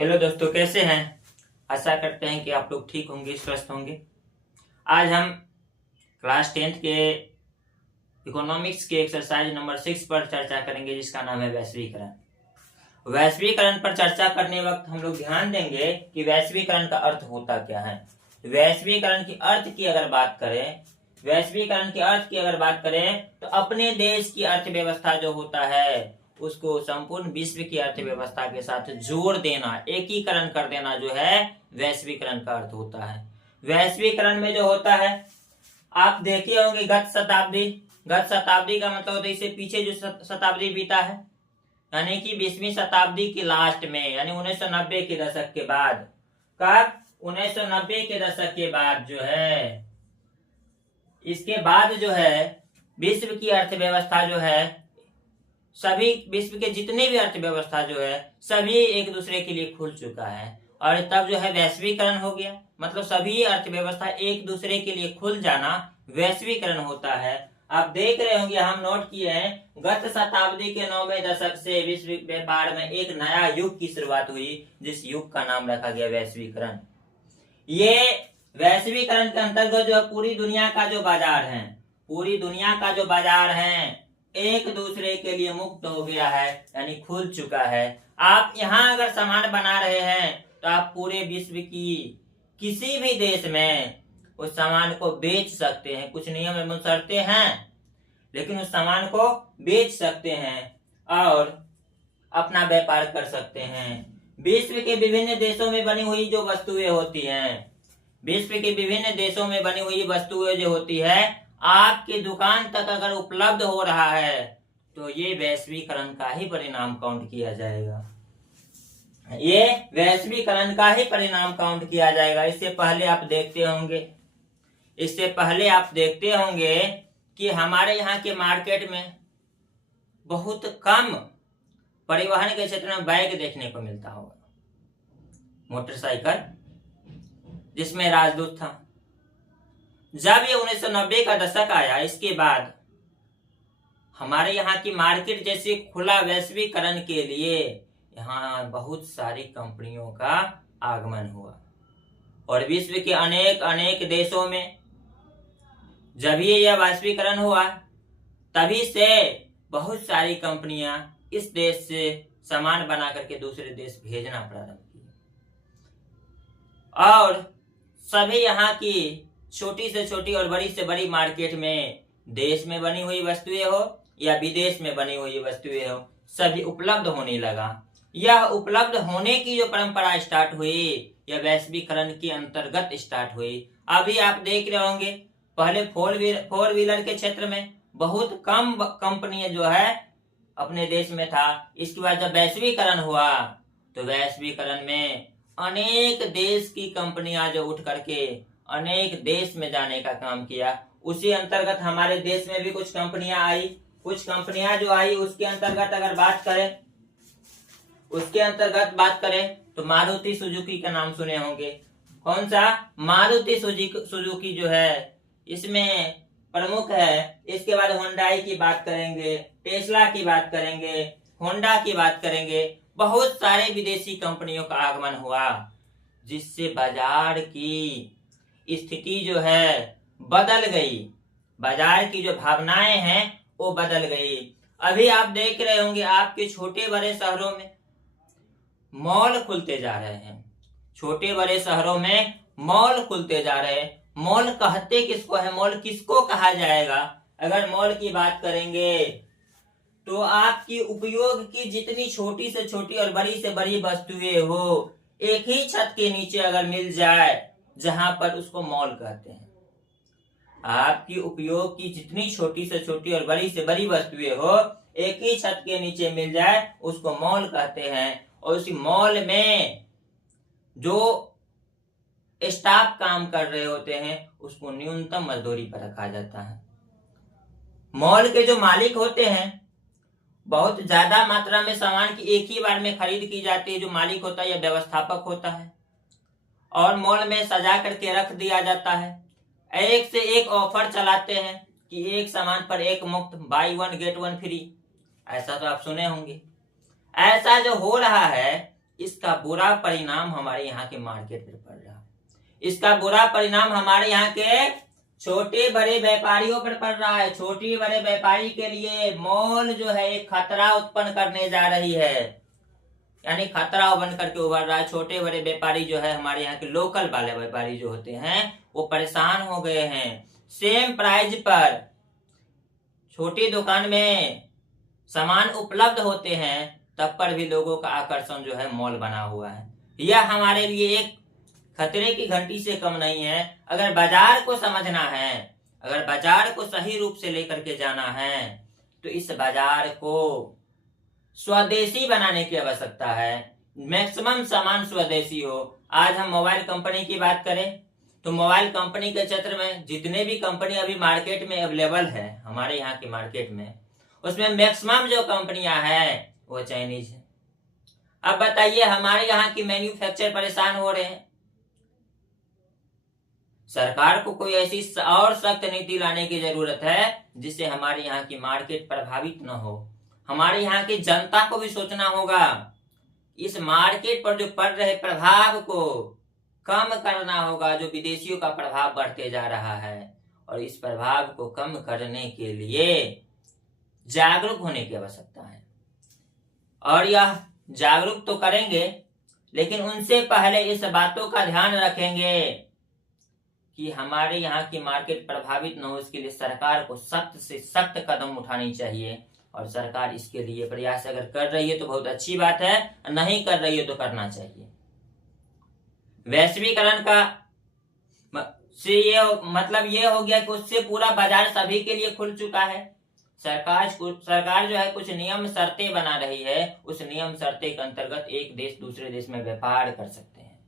Hello दोस्तों, कैसे हैं। आशा करते हैं कि आप लोग ठीक होंगे, स्वस्थ होंगे। आज हम क्लास 10th के इकोनॉमिक्स के एक्सरसाइज नंबर 6 पर चर्चा करेंगे, जिसका नाम है वैश्वीकरण। वैश्वीकरण पर चर्चा करने वक्त हम लोग ध्यान देंगे कि वैश्वीकरण का अर्थ होता क्या है। वैश्वीकरण की अर्थ की अगर बात करें तो अपने देश की अर्थव्यवस्था जो होता है उसको संपूर्ण विश्व की अर्थव्यवस्था के साथ जोड़ देना, एकीकरण कर देना जो है वैश्वीकरण का अर्थ होता है। वैश्वीकरण में जो होता है, आप देखे होंगे गत शताब्दी का मतलब होता है इससे पीछे जो शताब्दी बीता है, यानी कि 20वीं शताब्दी की लास्ट में, यानी 1990 के दशक के बाद। कब? 1990 के दशक के बाद जो है, इसके बाद जो है विश्व की अर्थव्यवस्था जो है, सभी विश्व के जितने भी अर्थव्यवस्था जो है सभी एक दूसरे के लिए खुल चुका है, और तब जो है वैश्वीकरण हो गया। मतलब सभी अर्थव्यवस्था एक दूसरे के लिए खुल जाना वैश्वीकरण होता है। आप देख रहे होंगे, हम नोट किए हैं, गत शताब्दी के 9वें दशक से विश्व व्यापार में एक नया युग की शुरुआत हुई, जिस युग का नाम रखा गया वैश्वीकरण। ये वैश्वीकरण के अंतर्गत जो पूरी दुनिया का जो बाजार है एक दूसरे के लिए मुक्त हो गया है, यानी खुल चुका है। आप यहाँ अगर सामान बना रहे हैं तो आप पूरे विश्व की किसी भी देश में उस सामान को बेच सकते हैं। कुछ नियम एवं शर्तें हैं, लेकिन उस सामान को बेच सकते हैं और अपना व्यापार कर सकते हैं। विश्व के विभिन्न देशों में बनी हुई जो वस्तुएं होती हैं, आपकी दुकान तक अगर उपलब्ध हो रहा है तो ये वैश्वीकरण का ही परिणाम काउंट किया जाएगा। इससे पहले आप देखते होंगे कि हमारे यहाँ के मार्केट में बहुत कम परिवहन के क्षेत्र में बाइक देखने को मिलता होगा, मोटरसाइकिल, जिसमें राजदूत था। जब ये 1990 का दशक आया, इसके बाद हमारे यहाँ की मार्केट जैसे खुला वैश्वीकरण के लिए यहाँ बहुत सारी कंपनियों का आगमन हुआ, और विश्व के अनेक देशों में जब यह वैश्वीकरण हुआ, तभी से बहुत सारी कंपनियां इस देश से सामान बना करके दूसरे देश भेजना प्रारंभ किया, और सभी यहाँ की छोटी से छोटी और बड़ी से बड़ी मार्केट में देश में बनी हुई वस्तुएं हो या विदेश में बनी हुई वस्तुएं हो, सभी उपलब्ध होने लगा। यह उपलब्ध होने की जो परंपरा स्टार्ट हुई, यह वैश्वीकरण के अंतर्गत स्टार्ट हुई। अभी आप देख रहे होंगे, पहले फोर व्हीलर के क्षेत्र में बहुत कम कंपनियां जो है अपने देश में था। इसके बाद जब वैश्वीकरण हुआ तो वैश्वीकरण में अनेक देश की कंपनियां जो उठ करके अनेक देश में जाने का काम किया। उसी अंतर्गत हमारे देश में भी कुछ कंपनियां आई। उसके अंतर्गत अगर बात करें तो मारुति सुजुकी का नाम सुने होंगे। कौन सा? मारुति सुजुकी जो है इसमें प्रमुख है। इसके बाद हुंडई की बात करेंगे, टेस्ला की बात करेंगे, होंडा की बात करेंगे। बहुत सारे विदेशी कंपनियों का आगमन हुआ, जिससे बाजार की स्थिति जो है बदल गई। बाजार की जो भावनाएं हैं वो बदल गई। अभी आप देख रहे होंगे, आपके छोटे बड़े शहरों में मॉल खुलते जा रहे हैं। मॉल कहते किसको है? मॉल किसको कहा जाएगा? अगर मॉल की बात करेंगे तो आपकी उपयोग की जितनी छोटी से छोटी और बड़ी से बड़ी वस्तुएं हो, एक ही छत के नीचे अगर मिल जाए, जहां पर उसको मॉल कहते हैं। आपकी उपयोग की जितनी छोटी से छोटी और बड़ी से बड़ी वस्तुएं हो, एक ही छत के नीचे मिल जाए, उसको मॉल कहते हैं। और उसी मॉल में जो स्टाफ काम कर रहे होते हैं, उसको न्यूनतम मजदूरी पर रखा जाता है। मॉल के जो मालिक होते हैं, बहुत ज्यादा मात्रा में सामान की एक ही बार में खरीद की जाती है। जो मालिक होता है या व्यवस्थापक होता है, और मॉल में सजा करके रख दिया जाता है। एक से एक ऑफर चलाते हैं कि एक सामान पर एक मुफ्त, बाई 1 गेट 1 फ्री। ऐसा तो आप सुने होंगे। ऐसा जो हो रहा है, इसका बुरा परिणाम हमारे यहाँ के मार्केट पर पड़ रहा है। इसका बुरा परिणाम हमारे यहाँ के छोटे बड़े व्यापारियों पर पड़ रहा है। छोटे बड़े व्यापारी के लिए मॉल जो है एक खतरा उत्पन्न करने जा रही है, यानी खतरा बन करके उभर रहा है। छोटे बड़े व्यापारी जो है हमारे यहाँ के लोकल वाले व्यापारी जो होते हैं वो परेशान हो गए हैं। सेम प्राइस पर छोटी दुकान में सामान उपलब्ध होते हैं, तब पर भी लोगों का आकर्षण जो है मॉल बना हुआ है। यह हमारे लिए एक खतरे की घंटी से कम नहीं है। अगर बाजार को समझना है, अगर बाजार को सही रूप से लेकर के जाना है, तो इस बाजार को स्वदेशी बनाने की आवश्यकता है। मैक्सिमम सामान स्वदेशी हो। आज हम मोबाइल कंपनी की बात करें तो मोबाइल कंपनी के क्षेत्र में जितने भी कंपनी अभी मार्केट में अवेलेबल है हमारे यहाँ की मार्केट में, उसमें मैक्सिमम जो कंपनियां हैं वो चाइनीज है। अब बताइए हमारे यहाँ की मैन्युफैक्चर परेशान हो रहे हैं। सरकार को कोई ऐसी और सख्त नीति लाने की जरूरत है जिससे हमारे यहाँ की मार्केट प्रभावित न हो। हमारे यहाँ की जनता को भी सोचना होगा, इस मार्केट पर जो पड़ रहे प्रभाव को कम करना होगा। जो विदेशियों का प्रभाव बढ़ते जा रहा है, और इस प्रभाव को कम करने के लिए जागरूक होने की आवश्यकता है। और यह जागरूक तो करेंगे, लेकिन उनसे पहले इस बातों का ध्यान रखेंगे कि हमारे यहाँ की मार्केट प्रभावित न हो। इसके लिए सरकार को सख्त से सख्त कदम उठानी चाहिए, और सरकार इसके लिए प्रयास अगर कर रही है तो बहुत अच्छी बात है, नहीं कर रही है तो करना चाहिए। वैश्वीकरण का से ये मतलब ये हो गया कि उससे पूरा बाजार सभी के लिए खुल चुका है। सरकार जो है कुछ नियम शर्तें बना रही है, उस नियम शर्तें के अंतर्गत एक देश दूसरे देश में व्यापार कर सकते हैं,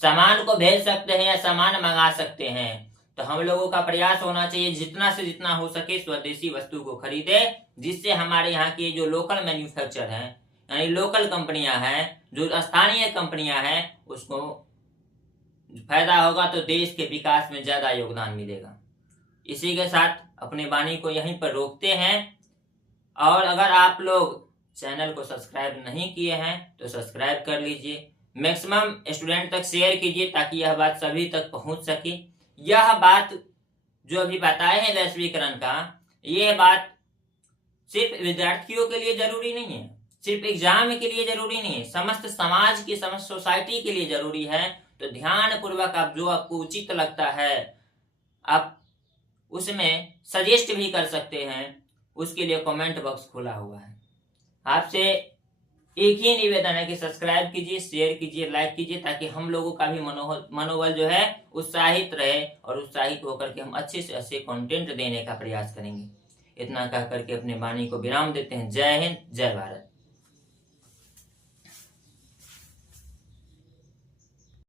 सामान को भेज सकते हैं या सामान मंगा सकते हैं। तो हम लोगों का प्रयास होना चाहिए जितना से जितना हो सके स्वदेशी वस्तु को खरीदे, जिससे हमारे यहाँ की जो लोकल मैन्युफैक्चर हैं, यानी लोकल कंपनियां हैं, जो स्थानीय कंपनियां हैं, उसको फायदा होगा तो देश के विकास में ज्यादा योगदान मिलेगा। इसी के साथ अपने वाणी को यहीं पर रोकते हैं। और अगर आप लोग चैनल को सब्सक्राइब नहीं किए हैं तो सब्सक्राइब कर लीजिए, मैक्सिमम स्टूडेंट तक शेयर कीजिए ताकि यह बात सभी तक पहुंच सके। यह बात जो अभी बताए हैं वैश्वीकरण का, यह बात सिर्फ विद्यार्थियों के लिए जरूरी नहीं है, सिर्फ एग्जाम के लिए जरूरी नहीं है, समस्त समाज की, समस्त सोसाइटी के लिए जरूरी है। तो ध्यान पूर्वक आप जो आपको उचित लगता है आप उसमें सजेस्ट भी कर सकते हैं, उसके लिए कमेंट बॉक्स खुला हुआ है। आपसे एक ही निवेदन है कि सब्सक्राइब कीजिए, शेयर कीजिए, लाइक कीजिए, ताकि हम लोगों का भी मनोबल जो है उत्साहित रहे, और उत्साहित होकर के हम अच्छे से अच्छे कंटेंट देने का प्रयास करेंगे। इतना कह करके अपने वाणी को विराम देते हैं। जय हिंद, जय भारत।